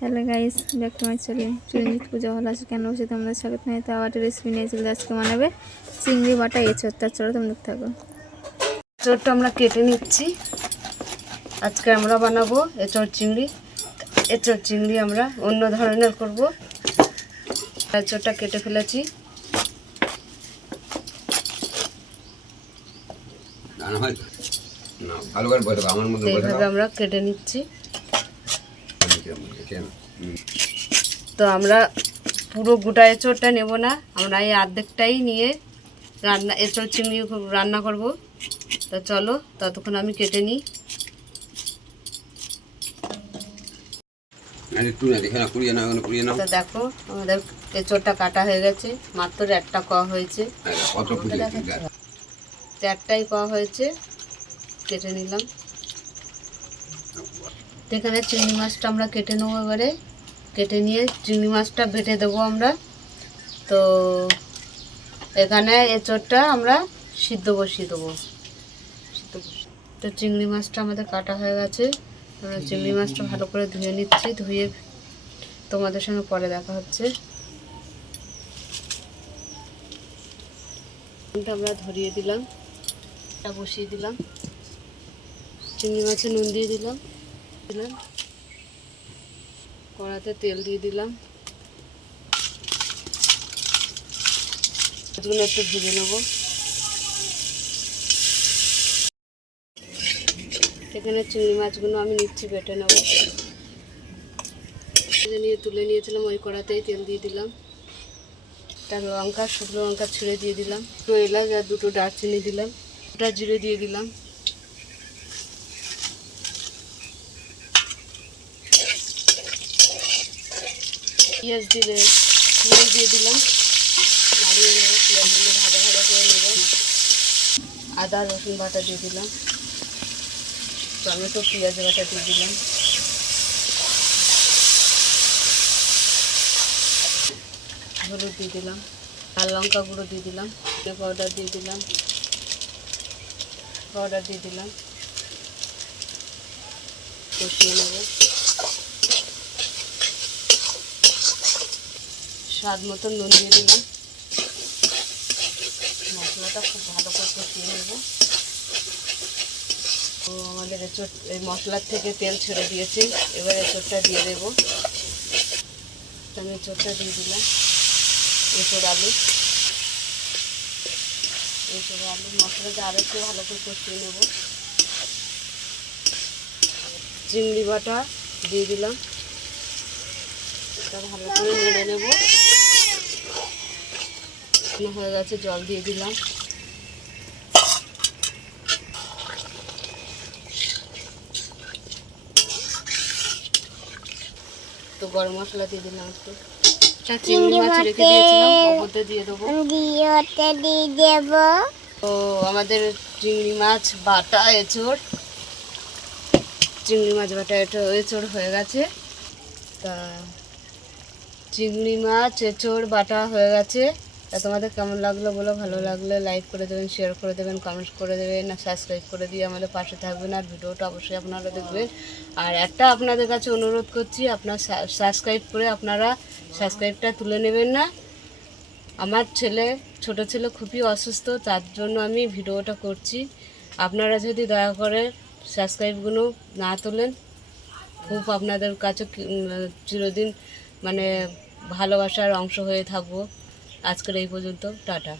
Hello guys, back to my channel. Chiranjit Puja ভালো আছে কেন বসে তোমাদের স্বাগত নিয়ে তো আবার রেসিপি নিয়ে চলে আজকে বানাবে চিংড়ি বাটা এঁচোড়। তার চলো তোমরা থাকো। এঁচোড়টা আমরা কেটে নিচ্ছি। আজকে আমরা বানাবো এঁচোড় চিংড়ি। এঁচোড় চিংড়ি আমরা অন্য ধরনের করব। এঁচোড়টা কেটে ফেলেছি। এইভাবে আমরা কেটে নিচ্ছি। তো আমরা পুরো গোটা এঁচোড়টা নেব না, আমরা এই অর্ধেকটাই নিয়ে এঁচোড় চিংড়ি রান্না করব। তো চলো ততক্ষণ আমি কেটে নিই। তো দেখো আমাদের এঁচোড়টা কাটা হয়ে গেছে, মাত্র একটা কোয়া হয়েছে, একটাই কোয়া হয়েছে, কেটে নিলাম। তো এখানে চিংড়ি মাছটা আমরা কেটে নেবো। এবারে কেটে নিয়ে চিংড়ি মাছটা বেটে দেবো আমরা। তো এখানে এঁচোড়টা আমরা সিদ্ধ বসিয়ে দেবো। তো চিংড়ি মাছটা আমাদের কাটা হয়ে গেছে। আমরা চিংড়ি মাছটা ভালো করে ধুয়ে নিচ্ছি। ধুয়ে তোমাদের সঙ্গে পরে দেখা হচ্ছে। আমরা ধরিয়ে দিলাম, বসিয়ে দিলাম। চিংড়ি মাছে নুন দিয়ে দিলাম, কড়াতে তেল দিয়ে দিলাম। মাছগুলো একটু ভেজে নেব। এখানে চিংড়ি মাছগুলো আমি নিচ্ছি, বেটে নেব। নিয়ে তুলে নিয়েছিলাম, ওই কড়াতেই তেল দিয়ে দিলাম। তার লঙ্কা, শুকনো লঙ্কা ছিঁড়ে দিয়ে দিলাম, দুটো এলাচ আর দুটো দারচিনি দিলাম, ওটা জিরে দিয়ে দিলাম। পেঁয়াজ দিয়ে দিলাম, নাড়িয়ে নেব। পেঁয়াজগুলো ভাজা ভাজা করে নেব। আদা রসুন বাটা দিয়ে দিলাম, টমেটো পেঁয়াজ বাটা দিয়ে দিলাম, হলুদ দিয়ে দিলাম, লাল লঙ্কা গুঁড়ো দিয়ে দিলাম, পাউডার দিয়ে দিলাম, কষিয়ে নেব। স্বাদ মতো নুন দিয়ে দিলাম। মশলাটা খুব ভালো করে কষিয়ে নেব। তো আমাদের এঁচোড় এই মশলার থেকে তেল ছেড়ে দিয়েছে। এবার এঁচোড়টা দিয়ে দেবো। আমি এঁচোড়টা দিয়ে দিলাম। এঁচোড় আলু মশলাটা আরও একটু ভালো করে কষিয়ে নেব। চিংড়ি বাটা দিয়ে দিলাম, এটা ভালো করে নেড়ে নেব। হয়ে গেছে, জল দিয়ে দিলাম। তো গরম মশলা দিয়ে দিলাম একটু। চিংড়ি মাছ রেখে দিয়েছিলাম, ওপরতে দিয়ে দেবো। তো আমাদের চিংড়ি মাছ বাটা এঁচোড় এঁচোড় হয়ে গেছে। তা চিংড়ি মাছ এঁচোড় বাটা হয়ে গেছে। তা তোমাদের কেমন লাগলো বলো। ভালো লাগলে লাইক করে দেবেন, শেয়ার করে দেবেন, কমেন্ট করে দেবেন, আর সাবস্ক্রাইব করে দিয়ে আমাদের পাশে থাকবেন। আর ভিডিওটা অবশ্যই আপনারা দেখবেন। আর একটা আপনাদের কাছে অনুরোধ করছি, আপনারা সাবস্ক্রাইব করে আপনারা সাবস্ক্রাইবটা তুলে নেবেন না। আমার ছোট ছেলে খুবই অসুস্থ, তার জন্য আমি ভিডিওটা করছি। আপনারা যদি দয়া করে সাবস্ক্রাইবগুলো না তোলেন, খুব আপনাদের কাছে চিরদিন মানে ভালোবাসার অংশ হয়ে থাকবো। আজকের এই পর্যন্ত, টাটা।